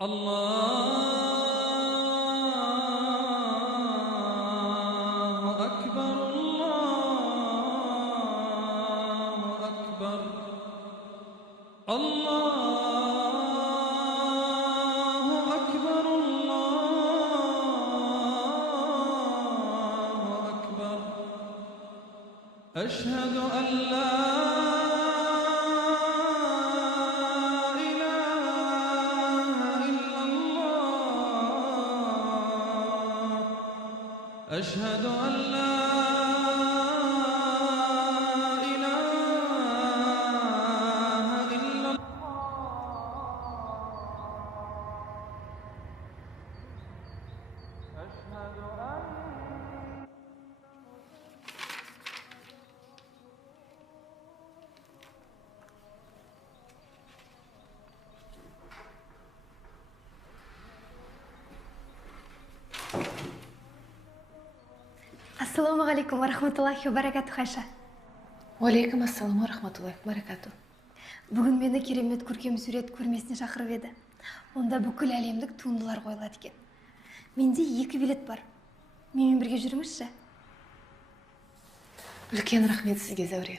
الله أكبر الله أكبر الله أكبر الله أكبر أشهد أن لا أشهد أن لا إله إلا الله أشهد أن Ассалаумағалейкум ва рахматуллахи ва баракату, Хайша. Уалейкум ассалам ва рахматуллахи ва баракату. Бүгін мені керемет көркем сурет көрмесіне шақырып еді. Онда бүкіл әлемдік туындылар қойылады екен. Менде 2 билет бар. Менімен бірге жүріңізші. Үлкен рахмет сізге, Зәуре.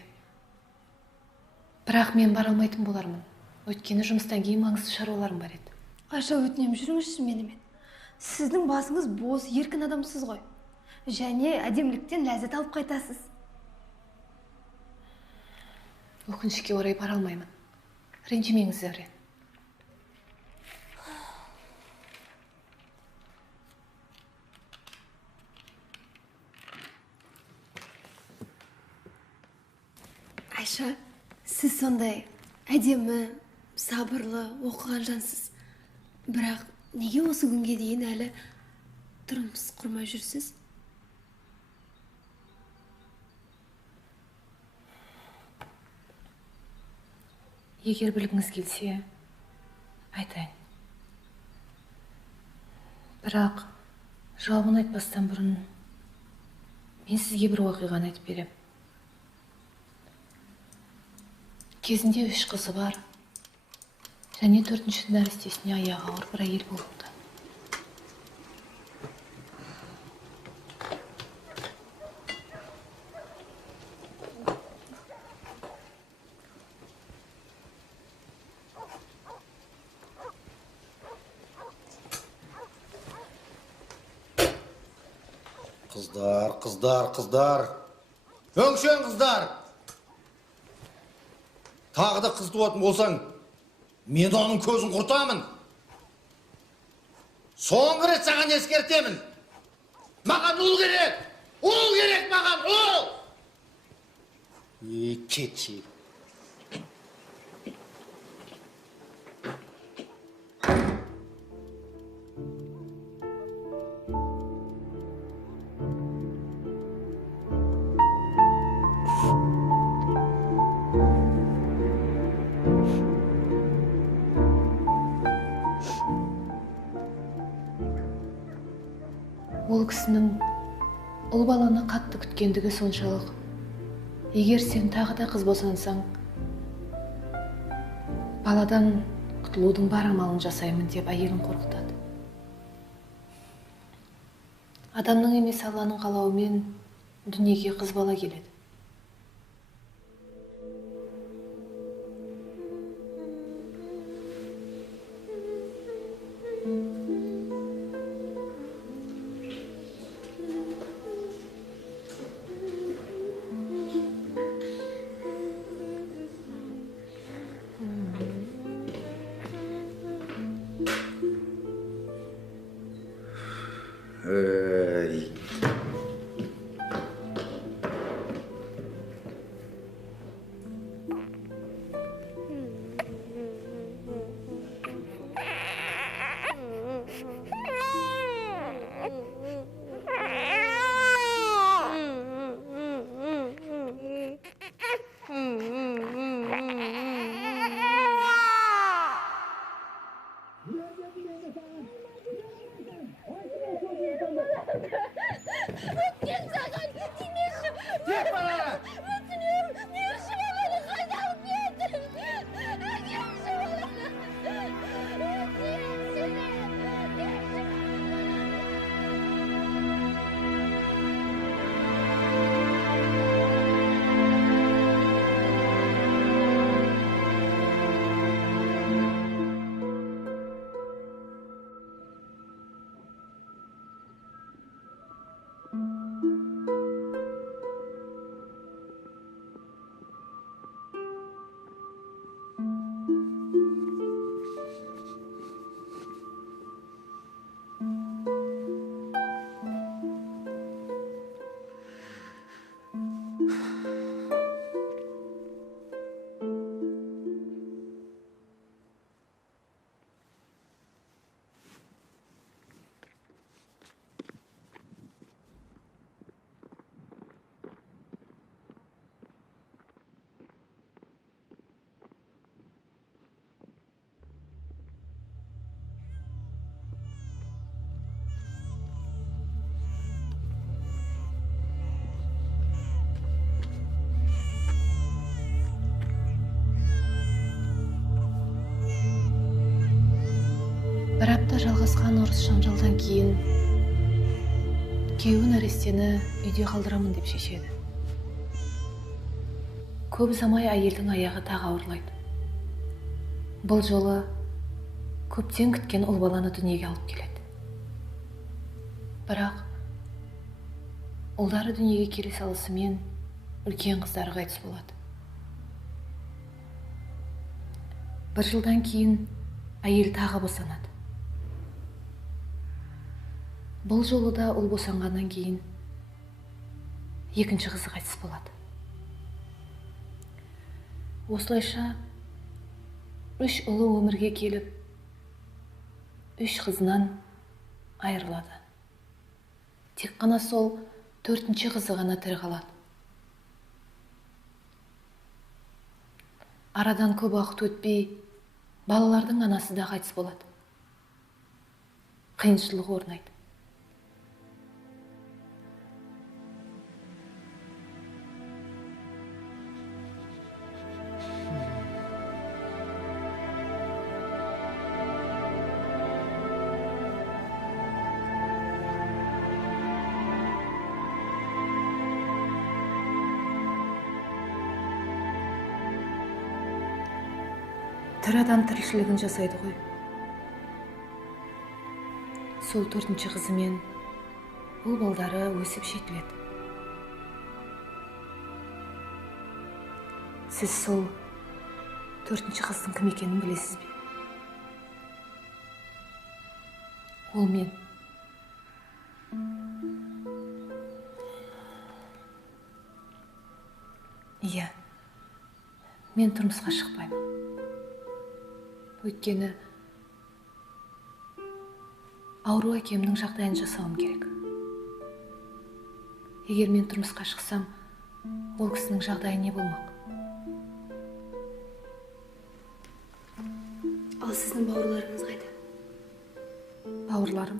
Бірақ мен бара алмайтын болармын. Өйткені жұмыстан кейін маңызды шаруаларым бар еді. Айша, өтінемін, жүріңізші менімен. Сіздің басыңыз бос, еркін адамсыз ғой. Және әдеміліктен ләззат алып қайтасыз. Өкінішке орай бара алмаймын. Ренжімеңіз, Зәуре. Айша, сіз сондай әдемі, сабырлы, оқыған жансыз. Бірақ неге осы күнге дейін әлі тұрмыс құрмай жүрсіз? Егер білгіңіз келсе, айтайын. Бірақ жауабын айтпастан бұрын мен сізге бір уақиғаны айтып берем. Кезінде 3 қызы бар, және 4-ші нәрестесіне аяғы ауыр бір әйел болыпты. Қыздар. Өңшен қыздар. Тағы да қыз туатын болсаң, мен оның көзін құртамын. Соңғы рет саған ескертемін. Маған ұл керек. Ұл керек маған, ұл. Кетші. Ол кісінің ұл баланы қатты күткендігі соншалық. Егер сен тағы да қыз босансаң, баладан құтылудың бар амалын жасаймын деп әйелін қорқытады. Адамның емес Алланың қалауымен дүниеге қыз бала келеді. жалғасқан ұрыс жанжалдан кейін күйеуі нәрестені үйде қалдырамын деп шешеді. Көп ұзамай әйелдің аяғы тағы ауырлайды. Бұл жолы көптен күткен ұл баланы дүниеге алып келеді. Бірақ ұлдары дүниеге келе салысымен үлкен қыздары қайтыс болады. Бір жылдан кейін әйел тағы босанады. Бұл жолы да ұл босанғаннан кейін екінші қызы қайтыс болады. Осылайша 3 ұлы өмірге келіп, 3 қызынан айырылады. Тек қана сол 4-ші қызы ғана тірі қалады. Арадан көп уақыт өтпей, балалардың анасы да қайтыс болады. Қиыншылық орнайды. Тірі адам тіршілігін жасайды ғой. Сол 4-ші қызымен ұл балдары өсіп жетіледі. Сіз сол 4-ші қыздың кім екенін білесіз бе? Ол мен. Иә, мен тұрмысқа шықпаймын. Өйткені ауру әкемнің жағдайын жасауым керек. Егер мен тұрмысқа шықсам, ол кісінің жағдайы не болмақ? Ал сіздің бауырларыңыз қайда? Бауырларым?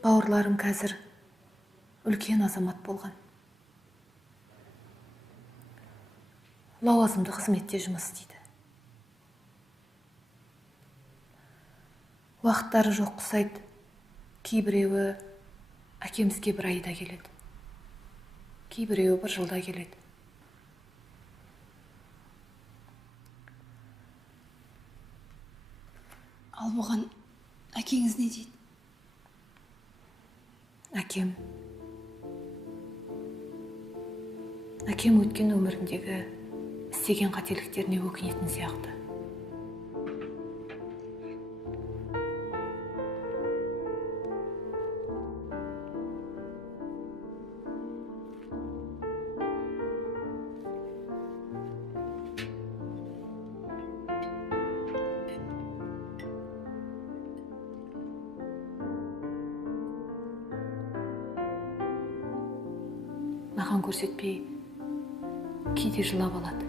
Бауырларым қазір үлкен азамат болған. Лауазымды қызметте жұмыс істейді. Уақыттары жоқ құсайды. Кейбіреуі әкемізге 1 айда келеді. Кейбіреуі 1 жылда келеді. Ал бұған әкеңіз не дейді? Әкем өткен өміріндегі істеген қателіктеріне өкінетін сияқты. Маған көрсетпей, кейде жылап алады.